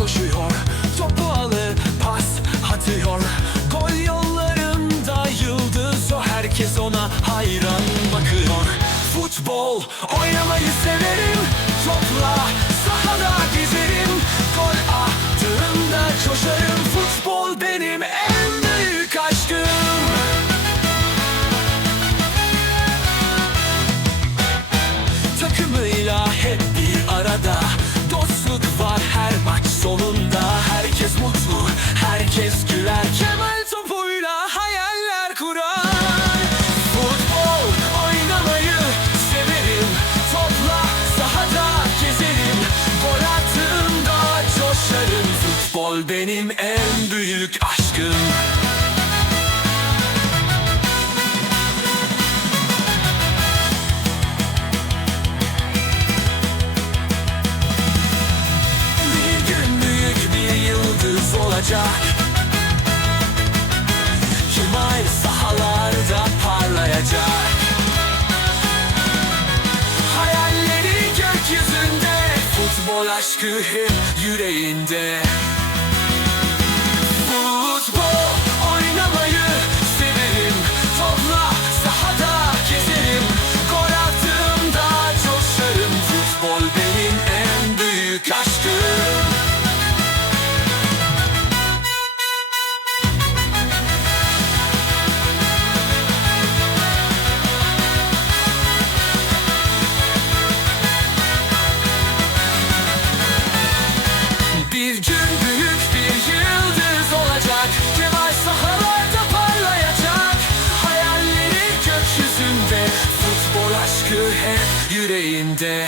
koşuyor. Topu alıp pas atıyor. Gol yollarında yıldız o. Herkes ona hayran bakıyor. Futbol oynamayı severim. Topla sahada gezerim. Gol attığında coşarım Futbol benim benim en büyük aşkım. Bir gün büyük bir yıldız olacak. Kemal sahalarda parlayacak. Hayalleri gökyüzünde Futbol aşkı hep yüreğinde.